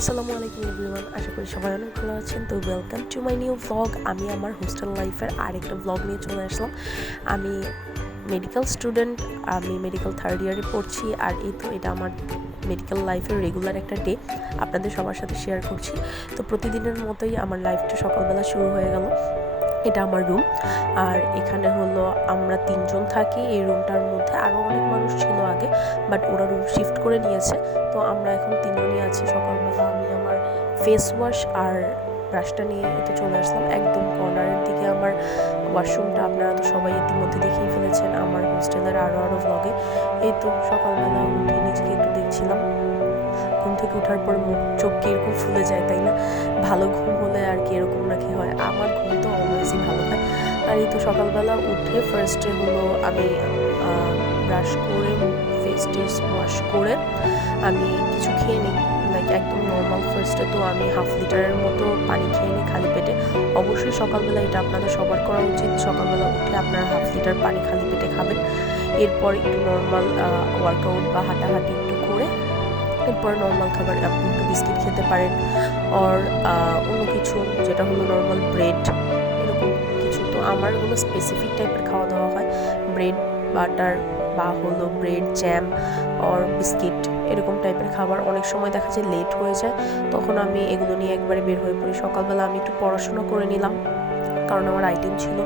আসসালামু আলাইকুম এভরিওয়ান, আশা করি সবাই অনেক ভালো আছেন। তো welcome to my new vlog. আমি আমার হোস্টেল লাইফের আরেকটা ভ্লগ নিয়ে চলে আসলাম। আমি মেডিকেল স্টুডেন্ট, আমি মেডিকেল থার্ড ইয়ারে পড়ছি। আর এই তো এটা আমার মেডিকেল লাইফের রেগুলার একটা ডে আপনাদের সবার সাথে শেয়ার করছি। তো প্রতিদিনের মতোই আমার লাইফটা সকালবেলা শুরু হয়ে গেল। এটা আমার রুম, আর এখানে হলো আমরা 3জন থাকি। এই রুমটার মধ্যে আরও অনেক মানুষ ছিল আগে, বাট ওরা রুম শিফট করে নিয়েছে। তো আমরা এখন 3জনই আছি। সকালবেলা আমি আমার ফেস ওয়াশ আর ব্রাশটা নিয়ে এতে চলে আসলাম। একদম কর্নারের দিকে আমার ওয়াশরুমটা, আপনারা তো সবাই ইতিমধ্যে দেখেই ফেলেছেন আমার হোস্টেলের আরও ভ্লগে। এই তো সকালবেলা উঠে নিজেকে একটু দেখছিলাম। ঘুম থেকে ওঠার পর মুখ চোখ কি এরকম ফুলে যায়, তাই না? ভালো ঘুম হলে আর কি এরকম নাকি হয়। আমার ঘুম তো অলওয়েজই ভালো হয়। আর এই তো সকালবেলা উঠে ফার্স্টে হলো আমি ব্রাশ করে ফেস টেস ওয়াশ করে আমি কিছু খেয়ে নিই, লাইক একদম নর্মাল। ফার্স্টে তো আমি 1/2 লিটারের মতো পানি খেয়ে নিই খালি পেটে। অবশ্যই সকালবেলা এটা আপনাদের সবার করা উচিত। সকালবেলা উঠে আপনারা 1/2 লিটার পানি খালি পেটে খাবেন। এরপর একটু নর্মাল ওয়ার্কআউট বা হাঁটাহাঁটি একটু করে এরপর নর্মাল খাবার আপনি একটু বিস্কিট খেতে পারেন, আর অন্য কিছু যেটা হলো নর্মাল ব্রেড, এরকম কিছু। তো আমার হলো স্পেসিফিক টাইপের খাওয়া দাওয়া হয়, ব্রেড বাটার বা হলো ব্রেড জ্যাম আর বিস্কিট, এরকম টাইপের খাবার। অনেক সময় দেখা যায় লেট হয়ে যায়, তখন আমি এগুলো নিয়ে একবারে বের হয়ে পড়ি। সকালবেলা আমি একটু পড়াশোনা করে নিলাম, কারণ আমার আইটেম ছিল।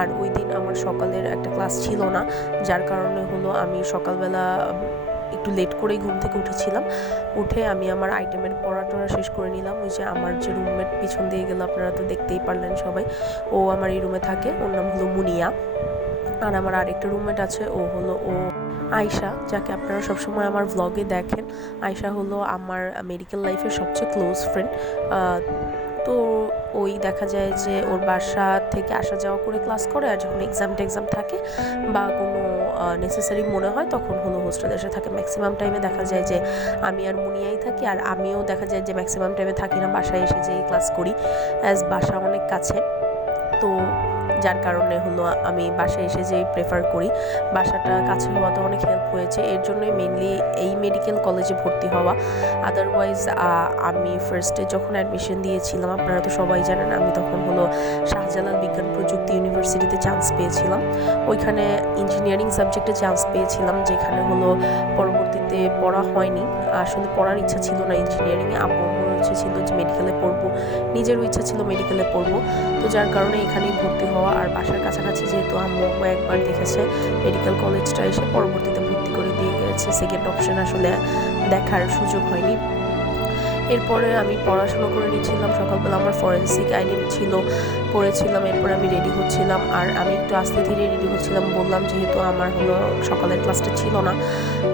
আর ওই দিন আমার সকালের একটা ক্লাস ছিল না, যার কারণে হলো আমি সকালবেলা একটু লেট করেই ঘুম থেকে উঠেছিলাম। উঠে আমি আমার আইটেমের পড়াটা শেষ করে নিলাম। ওই যে আমার যে রুমমেট পিছন দিয়ে গেল, আপনারা তো দেখতেই পারলেন সবাই, ও আমার এই রুমে থাকে। ওর নাম হলো মুনিয়া। আর আমার আরেকটা রুমমেট আছে, ও হলো আয়শা, যাকে আপনারা সবসময় আমার ভ্লগে দেখেন। আয়শা হলো আমার মেডিকেল লাইফের সবচেয়ে ক্লোজ ফ্রেন্ড। তো ওই দেখা যায় যে ওর বাসা থেকে আসা যাওয়া করে ক্লাস করে, আর যখন এক্সাম থাকে বা কোনো নেসেসারি মনে হয় তখন হলো হোস্টেলে এসে থাকে। ম্যাক্সিমাম টাইমে দেখা যায় যে আমি আর মুনিয়াই থাকি, আর আমিও দেখা যায় যে ম্যাক্সিমাম টাইমে থাকি না, বাসায় এসে যেই ক্লাস করি, অ্যাজ বাসা অনেক কাছে। তো যার কারণে হলো আমি বাসায় এসে যেই প্রেফার করি। বাসাটা কাছে হওয়াতে অনেক হেল্প হয়েছে, এর জন্যই মেনলি এই মেডিকেল কলেজে ভর্তি হওয়া। আদারওয়াইজ আমি ফার্স্টে যখন অ্যাডমিশন দিয়েছিলাম, আপনারা তো সবাই জানেন, আমি তখন হলো শাহজালাল বিজ্ঞান প্রযুক্তি ইউনিভার্সিটিতে চান্স পেয়েছিলাম। ওইখানে ইঞ্জিনিয়ারিং সাবজেক্টে চান্স পেয়েছিলাম, যেখানে হলো পরবর্তীতে পড়া হয়নি। আসলে পড়ার ইচ্ছা ছিল না ইঞ্জিনিয়ারিংয়ে, আব্বুর ইচ্ছা ছিল যে মেডিকেলে পড়বো, নিজেরও ইচ্ছা ছিল মেডিকেলে পড়বো। তো যার কারণে এখানেই ভর্তি হওয়া। আর বাসার কাছাকাছি যেহেতু আম্মু একবার দেখেছে মেডিকেল কলেজটা, এসে পরবর্তীতে ভর্তি করে দিয়ে গেছে। সেকেন্ড অপশন আসলে দেখার সুযোগ হয়নি। এরপরে আমি পড়াশোনা করে নিয়েছিলাম। সকালবেলা আমার ফরেন্সিক আইটেম ছিল, পড়েছিলাম। এরপরে আমি রেডি হচ্ছিলাম, আর আমি একটু আস্তে ধীরে রেডি হচ্ছিলাম, বললাম যেহেতু আমার হলো সকালের ক্লাসটা ছিল না,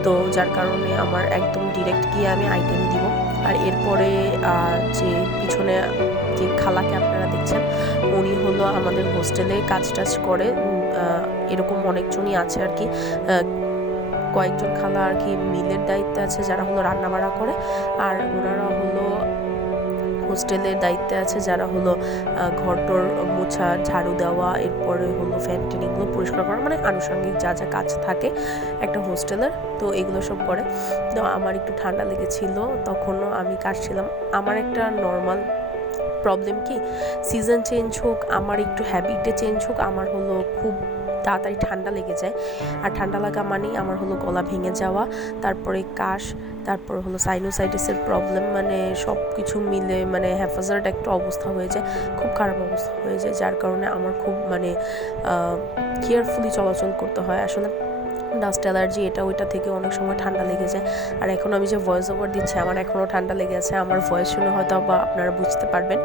তো যার কারণে আমার একদম ডিরেক্ট গিয়ে আমি আইটেম দিব। আর এরপরে যে পিছনে যে খালাকে আপনারা দেখছেন, উনি হলো আমাদের হোস্টেলে কাজ করে। এরকম অনেকজনই আছে আর কি। কয়েকজন খালা আর কি মিলের দায়িত্বে আছে, যারা হলো রান্নাবাড়া করে। আর ওনারা হলো হোস্টেলের দায়িত্বে আছে, যারা হলো ঘরটর মোছা, ঝাড়ু দেওয়া, এরপরে হলো ফ্যান টেনিংগুলো পরিষ্কার করা, মানে আনুষঙ্গিক যা যা কাজ থাকে একটা হোস্টেলের, তো এগুলো সব করে। তো আমার একটু ঠান্ডা লেগেছিল, তখনও আমি কাশছিলাম। আমার একটা নর্মাল প্রবলেম কি, সিজন চেঞ্জ হোক, আমার একটু হ্যাবিটে চেঞ্জ হোক, আমার হলো খুব তাড়াতাড়ি ঠান্ডা লেগে যায়। আর ঠান্ডা লাগা মানেই আমার হলো গলা ভেঙে যাওয়া, তারপরে কাশ, তারপর হলো সাইনোসাইটিসের প্রবলেম, মানে সব কিছু মিলে মানে হ্যাফাজার্ড একটা অবস্থা হয়ে যায়, খুব খারাপ অবস্থা হয়ে যায়। যার কারণে আমার খুব মানে কেয়ারফুলি চলাচল করতে হয়। আসলে ডাস্ট অ্যালার্জি এটা ওইটা থেকে অনেক সময় ঠান্ডা লেগে যায়। আর এখন আমি যে ভয়েস ওভার দিচ্ছি, আমার এখনও ঠান্ডা লেগে আছে। আমার ভয়েস শুনে হয়তো বা আপনারা বুঝতে পারবেন।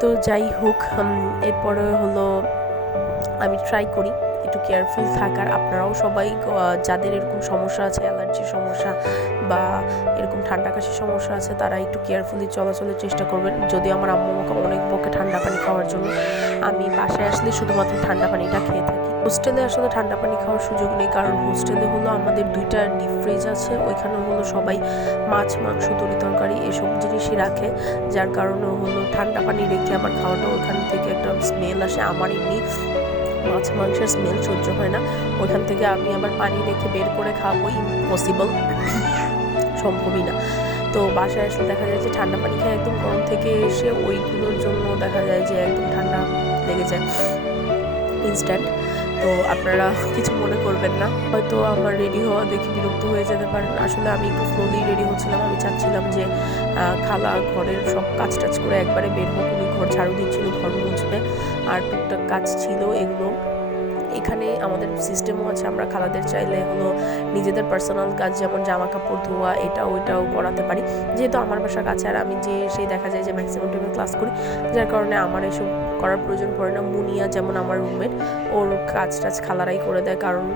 তো যাই হোক, এরপরে হলো আমি ট্রাই করি একটু কেয়ারফুল থাকার। আপনারাও সবাই যাদের এরকম সমস্যা আছে, অ্যালার্জির সমস্যা বা এরকম ঠান্ডা কাশির সমস্যা আছে, তারা একটু কেয়ারফুলি চলাচলের চেষ্টা করবেন। যদি আমার আম্মু আমাকে অনেক বকে ঠান্ডা পানি খাওয়ার জন্য, আমি বাসায় আসলে শুধুমাত্র ঠান্ডা পানিটা খেয়ে থাকি। হোস্টেলে আসলে ঠান্ডা পানি খাওয়ার সুযোগ নেই, কারণ হোস্টেলে হলো আমাদের 2টা ডিপ ফ্রিজ আছে। ওইখানে হলো সবাই মাছ, মাংস, তরি তরকারি এসব জিনিসই রাখে, যার কারণে হলো ঠান্ডা পানি রেখে আমার খাওয়াটা, ওইখান থেকে একটা স্মেল আসে। আমার এমনি মাছ মাংসের স্মেল সহ্য হয় না, ওইখান থেকে আমি আবার পানি রেখে বের করে খাবো ইম্পসিবল, সম্ভবই না। তো তো বাসায় আসলে দেখা যায় যে ঠান্ডা পানি খাই একদম গরম থেকে এসে ওইগুলোর জন্য দেখা যায় যে একদম ঠান্ডা লেগে যায় ইনস্ট্যান্ট। তো আপনারা কিছু মনে করবেন না, হয়তো আমার রেডি হওয়া দেখে বিরক্ত হয়ে যেতে পারেন। আসলে আমি একটু স্লোলি রেডি হচ্ছিলাম, আমি চাচ্ছিলাম যে খালা ঘরের সব কাজ টাজ করে একবারে বের হোক, উনি ঘর ঝাড়ু দিচ্ছিল, ঘর মুছবে আর টুকটাক কাজ ছিল এগুলো। এখানে আমাদের সিস্টেমও আছে, আমরা খালাদের চাইলে হলো নিজেদের পার্সোনাল কাজ যেমন জামা কাপড় ধোয়া এটা ওইটাও করাতে পারি, যেহেতু আমার বাসার কাছে আর আমি যে সেই দেখা যায় যে ম্যাক্সিমাম টাইমে ক্লাস করি, যার কারণে আমার এসব করার প্রয়োজন পড়ে না। মুনিয়া যেমন আমার রুমমেট, ওর কাজ টাজ খালারাই করে দেয়, কারণ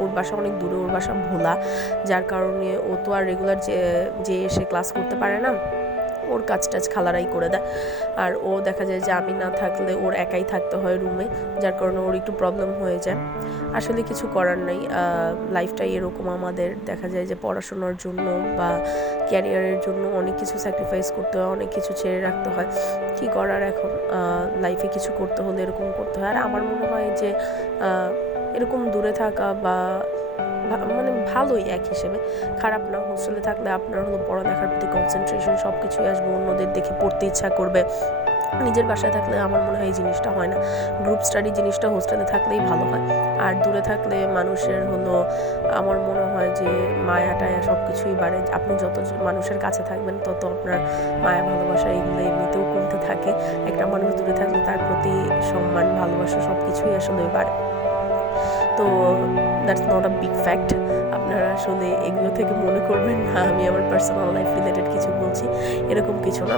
ওর বাসা অনেক দূরে, ওর বাসা ভোলা, যার কারণে ও তো আর রেগুলার যে এসে ক্লাস করতে পারে না, ওর কাজ টাজ খালারাই করে দেয়। আর ও দেখা যায় যে আমি না থাকলে ওর একাই থাকতে হয় রুমে, যার কারণে ওর একটু প্রবলেম হয়ে যায়। আসলে কিছু করার নেই, লাইফটাই এরকম, আমাদের দেখা যায় যে পড়াশোনার জন্য বা ক্যারিয়ারের জন্য অনেক কিছু স্যাক্রিফাইস করতে হয়, অনেক কিছু ছেড়ে রাখতে হয়। কি করার, এখন লাইফে কিছু করতে হলে এরকম করতে হয়। আর আমার মনে হয় যে এরকম দূরে থাকা বা মানে ভালোই এক হিসেবে, খারাপ না। হোস্টেলে থাকলে আপনার হলো পড়ালেখার প্রতি কনসেন্ট্রেশন সব কিছুই আসবে, অন্যদের দেখে পড়তে ইচ্ছা করবে। নিজের বাসায় থাকলে আমার মনে হয় এই জিনিসটা হয় না। গ্রুপ স্টাডি জিনিসটা হোস্টেলে থাকলেই ভালো হয়। আর দূরে থাকলে মানুষের হলো আমার মনে হয় যে মায়া টায়া সব কিছুই বাড়ে। আপনি যত মানুষের কাছে থাকবেন তত আপনার মায়া ভালোবাসা এগুলো এমনিতেও কমতে থাকে। একটা মানুষ দূরে থাকলে তার প্রতি সম্মান ভালোবাসা সব কিছুই আসলে বাড়ে। তো that's not a big fact, আপনারা আসলে এগুলো থেকে মনে করবেন না আমি আমার পার্সোনাল লাইফ রিলেটেড কিছু বলছি, এরকম কিছু না।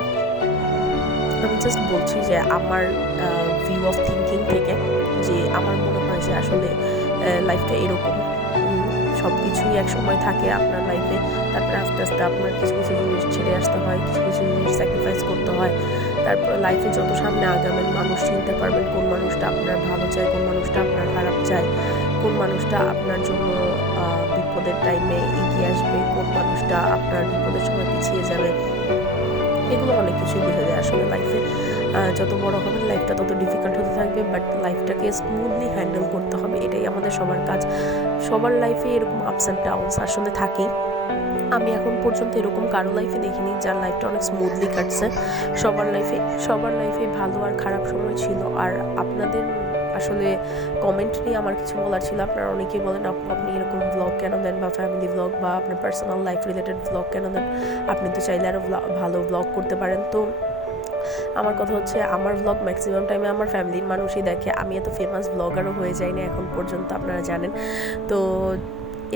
আমি জাস্ট বলছি যে আমার ভিউ অফ থিঙ্কিং থেকে, যে আমার মনে হয় যে আসলে লাইফটা এরকম, সব কিছুই এক সময় থাকে আপনার লাইফে, তারপরে আস্তে আস্তে আপনার কিছু কিছু জিনিস ছেড়ে আসতে হয়, কিছু কিছু জিনিস স্যাক্রিফাইস করতে হয়। তারপর লাইফে যত সামনে আগাবেন মানুষ চিনতে পারবেন কোন মানুষটা আপনার ভালো চায়, কোন মানুষটা আপনার খারাপ চায়, কোন মানুষটা আপনার জন্য বিপদের টাইমে এগিয়ে আসবে, কোন মানুষটা আপনার বিপদের সময় পিছিয়ে যাবে। এগুলো অনেক কিছুই বোঝা যায় আসলে লাইফে। যত বড় হবেন লাইফটা তত ডিফিকাল্ট হতে থাকবে, বাট লাইফটাকে স্মুথলি হ্যান্ডেল করতে হবে, এটাই আমাদের সবার কাজ। সবার লাইফে এরকম আপস অ্যান্ড ডাউনস আসলে থাকেই। আমি এখন পর্যন্ত এরকম কারো লাইফে দেখিনি যার লাইফটা অনেক স্মুথলি কাটছে। সবার লাইফে ভালো আর খারাপ সময় ছিল। আর আপনাদের আসলে কমেন্ট নিয়ে আমার কিছু বলার ছিল। আপনারা অনেকেই বলেন আপনি এরকম ব্লগ কেন দেন, বা ফ্যামিলি ব্লগ বা আপনার পার্সোনাল লাইফ রিলেটেড ব্লগ কেন দেন, আপনি তো চাইলে আরও ভালো ব্লগ করতে পারেন। তো আমার কথা হচ্ছে, আমার ব্লগ ম্যাক্সিমাম টাইমে আমার ফ্যামিলির মানুষই দেখে। আমি এত ফেমাস ব্লগারও হয়ে যাইনি এখন পর্যন্ত, আপনারা জানেন। তো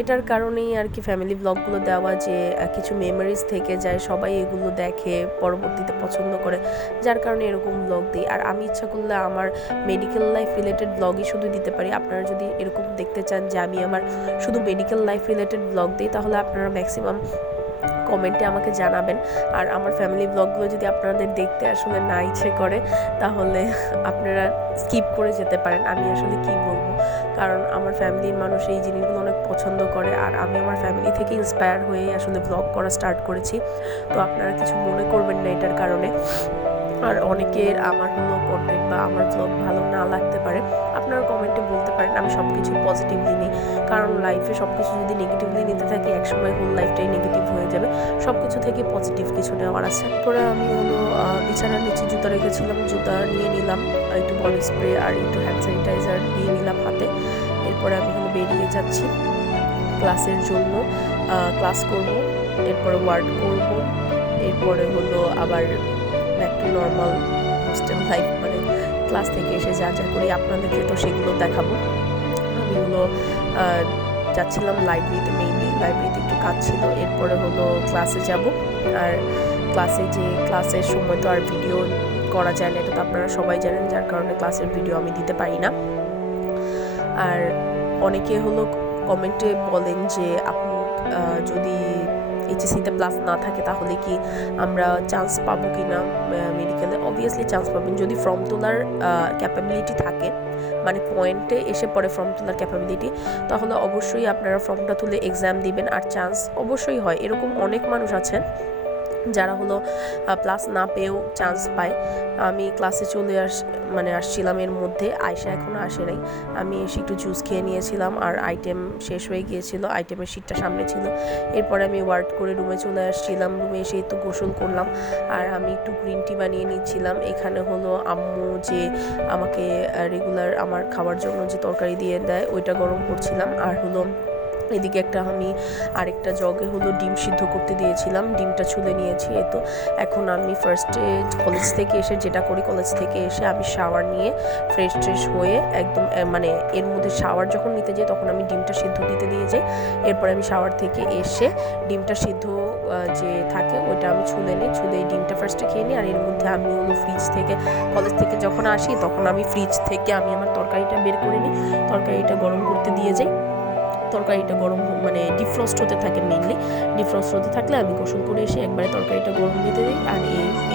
এটার কারণেই আর কি ফ্যামিলি ব্লগগুলো দেওয়া, যে কিছু মেমোরিজ থেকে যায়, সবাই এগুলো দেখে পরবর্তীতে পছন্দ করে, যার কারণে এরকম ব্লগ দিই। আর আমি ইচ্ছা করলে আমার মেডিকেল লাইফ রিলেটেড ব্লগই শুধু দিতে পারি। আপনারা যদি এরকম দেখতে চান যে আমি আমার শুধু মেডিকেল লাইফ রিলেটেড ব্লগ দিই, তাহলে আপনারা ম্যাক্সিমাম কমেন্টে আমাকে জানাবেন। আর আমার ফ্যামিলি ব্লগগুলো যদি আপনাদের দেখতে আসলে না ইচ্ছে করে, তাহলে আপনারা স্কিপ করে যেতে পারেন। আমি আসলে কি বলবো, কারণ আমার ফ্যামিলির মানুষ এই জিনিসগুলো অনেক পছন্দ করে, আর আমি আমার ফ্যামিলি থেকে ইন্সপায়ার হয়ে আসলে ব্লগ করা স্টার্ট করেছি। তো আপনারা কিছু মনে করবেন না এটার কারণে। আর অনেকের আমার হলো কন্টেন্ট বা আমার ব্লগ ভালো না লাগতে পারে, আপনারা কমেন্টে বলতে পারেন। আমি সব কিছুই পজিটিভলি নিই, কারণ লাইফে সব কিছু যদি নেগেটিভলি নিতে থাকি একসময় হোল লাইফটাই নেগেটিভ হয়ে যাবে। সব কিছু থেকে পজিটিভ কিছু নেওয়ার আছে। তারপরে আমি হলো বিছানার নিচে জুতা রেখেছিলাম, জুতা নিয়ে নিলাম, একটু বডি স্প্রে আর একটু হ্যান্ড স্যানিটাইজার দিয়ে নিলাম হাতে। এরপরে আমি হলো বেরিয়ে যাচ্ছি ক্লাসের জন্য, ক্লাস করব, এরপরে ওয়ার্ক করব, এরপরে হলো আবার back to normal hostel life, মানে ক্লাস থেকে এসে যা যা করি আপনাদেরকে তো সেগুলো দেখাবো। আমি হলো যাচ্ছিলাম লাইব্রেরিতে, মেইনলি লাইব্রেরিতে একটু কাজ ছিল, এরপরে হলো ক্লাসে যাব। আর ক্লাসের সময় তো আর ভিডিও করা যায় না, এটা তো আপনারা সবাই জানেন, যার কারণে ক্লাসের ভিডিও আমি দিতে পারি না। আর অনেকে হলো কমেন্টে বলেন যে আপু যদি এইচএসসিতে প্লাস না থাকে তাহলে কি আমরা চান্স পাবো কি না মেডিকেলে। অবভিয়াসলি চান্স পাবেন যদি ফর্ম তোলার ক্যাপাবিলিটি থাকে, মানে পয়েন্টে এসে পড়ে ফর্ম তোলার ক্যাপাবিলিটি, তাহলে অবশ্যই আপনারা ফর্মটা তুলে এক্সাম দিবেন, আর চান্স অবশ্যই হয়। এরকম অনেক মানুষ আছেন যারা হলো প্লাস না পেয়েও চান্স পায়। আমি ক্লাসে চলে আসছিলাম, এর মধ্যে আয়শা এখনও আসে নাই। আমি এসে একটু জুস খেয়ে নিয়েছিলাম আর আইটেম শেষ হয়ে গিয়েছিল, আইটেমের সিটটা সামনে ছিল। এরপরে আমি ওয়ার্ড করে রুমে চলে আসছিলাম। রুমে এসে একটু গোসল করলাম আর আমি একটু গ্রিন টি বানিয়ে নিচ্ছিলাম। এখানে হলো আম্মু যে আমাকে রেগুলার আমার খাওয়ার জন্য যে তরকারি দিয়ে দেয় ওইটা গরম করছিলাম। আর হলো এদিকে আমি আরেকটা জগে হলো ডিম সিদ্ধ করতে দিয়েছিলাম, ডিমটা ছুলে নিয়েছি। তো এখন আমি ফার্স্টে কলেজ থেকে এসে যেটা করি, কলেজ থেকে এসে আমি শাওয়ার নিয়ে ফ্রেশ হয়ে একদম মানে এর মধ্যে শাওয়ার যখন নিতে যাই তখন আমি ডিমটা সিদ্ধ দিতে দিয়ে যাই। এরপরে আমি শাওয়ার থেকে এসে ডিমটা সিদ্ধ যে থাকে ওইটা আমি ছুলে নিই, ছুলে এই ডিমটা ফার্স্টে খেয়ে নিই। আর এর মধ্যে আমি হলো ফ্রিজ থেকে, কলেজ থেকে যখন আসি তখন আমি ফ্রিজ থেকে আমি আমার তরকারিটা বের করে নিই, তরকারিটা গরম করতে দিয়ে যাই। তরকারিটা গরম মানে ডিফ্রস্ট হতে থাকে, মেনলি ডিফ্রস্ট হতে থাকলে আমি গোসল করে এসে একবারে তরকারিটা গরম দিতে দিই। আর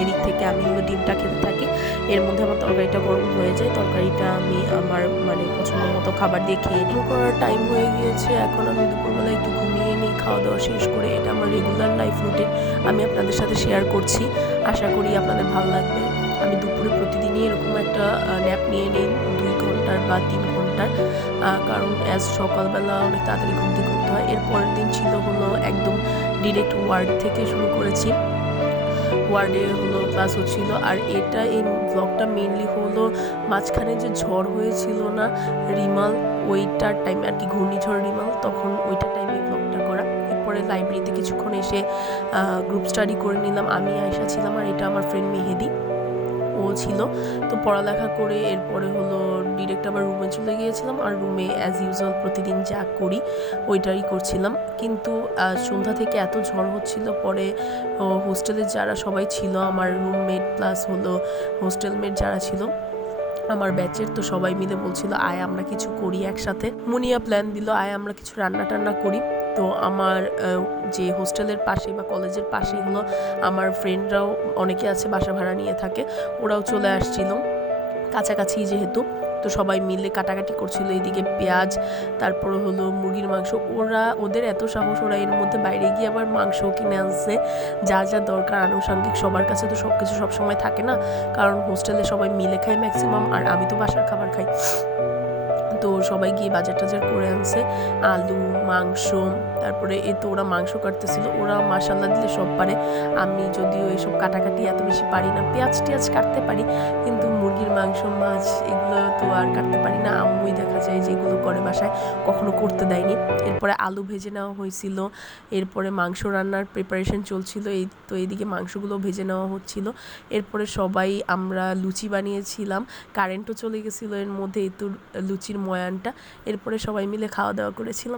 এদিক থেকে আমি হলো ডিমটা খেতে থাকি। এর মধ্যে আমার তরকারিটা গরম হয়ে যায়, তরকারিটা আমি আমার মানে পছন্দ মতো খাবার দিয়ে খেয়ে নিই। করার টাইম হয়ে গিয়েছে, এখন আমি দুপুরবেলা একটু ঘুমিয়ে নিই খাওয়া দাওয়া শেষ করে। এটা আমার রেগুলার লাইফ রুটিন, আমি আপনাদের সাথে শেয়ার করছি, আশা করি আপনাদের ভালো লাগবে। আমি দুপুরে প্রতিদিনই এরকম একটা ন্যাপ নিয়ে নিই 2 ঘন্টার বা 3 ঘন্টার, কারণ সকালবেলা অনেক তাড়াতাড়ি ঘুম থেকে উঠতে হয়। এর পরের দিন ছিল হলো একদম ডিরেক্ট ওয়ার্ড থেকে শুরু করেছি, ওয়ার্ডে হলো ক্লাস হচ্ছিল। আর এই ব্লগটা মেনলি হলো মাঝখানে যে ঝড় হয়েছিল না রিমাল, ওইটার টাইম আর কি, ঘূর্ণিঝড় রিমাল, তখন ওইটার টাইমে ব্লগটা করা। এরপরে লাইব্রেরিতে কিছুক্ষণ এসে গ্রুপ স্টাডি করে নিলাম। আমি আয়শা ছিলাম আর এটা আমার ফ্রেন্ড মেহেদি, ও ছিল। তো পড়ালেখা করে এরপরে হলো ডিরেক্ট আবার রুমে চলে গিয়েছিলাম। আর রুমে অ্যাজ ইউজুয়াল প্রতিদিন যা করি ওইটাই করছিলাম। কিন্তু সন্ধ্যা থেকে এত ঝড় হচ্ছিল, পরে হোস্টেলে যারা সবাই ছিল, আমার রুমমেট প্লাস হলো হোস্টেলমেট যারা ছিল আমার ব্যাচের, তো সবাই মিলে বলছিল আয় আমরা কিছু করি একসাথে। মুনিয়া প্ল্যান দিল আয় আমরা কিছু রান্না টান্না করি। তো আমার যে হোস্টেলের পাশে বা কলেজের পাশেই হলো আমার ফ্রেন্ডরাও অনেকে আছে বাসা ভাড়া নিয়ে থাকে, ওরাও চলে আসছিল কাছাকাছি যেহেতু। তো সবাই মিলে কাটাকাটি করছিল, এদিকে পেঁয়াজ, তারপরে হলো মুরগির মাংস। ওদের এত সাহস, ওরা এর মধ্যে বাইরে গিয়ে আবার মাংসও কিনে আনছে, যা যা দরকার আনুষঙ্গিক। সবার কাছে তো সব কিছু সবসময় থাকে না, কারণ হোস্টেলে সবাই মিলে খায় ম্যাক্সিমাম, আর আমি তো বাসার খাবার খাই। তো সবাই গিয়ে বাজার টাজার করে আনছে, আলু, মাংস। তারপরে তো ওরা মাংস কাটতেছিল, ওরা মাশাল্লাহ দিলে সব পারে। আমি যদিও এসব কাটাকাটি এত বেশি পারি না, পেঁয়াজ টিয়াজ কাটতে পারি, কিন্তু মুরগির মাংস, মাছ এগুলো তো আর কাটতে পারি না। আম্মুই দেখা যায় যে এগুলো করে, বাসায় কখনো করতে দেয়নি। এরপরে আলু ভেজে নেওয়া হয়েছিল, এরপরে মাংস রান্নার প্রিপারেশন চলছিল, তো এইদিকে মাংসগুলো ভেজে নেওয়া হচ্ছিল। এরপরে সবাই আমরা লুচি বানিয়েছিলাম, কারেন্টও চলে গেছিলো এর মধ্যে, এই তো লুচির ময়ানটা। এরপরে সবাই মিলে খাওয়া দাওয়া করেছিলাম।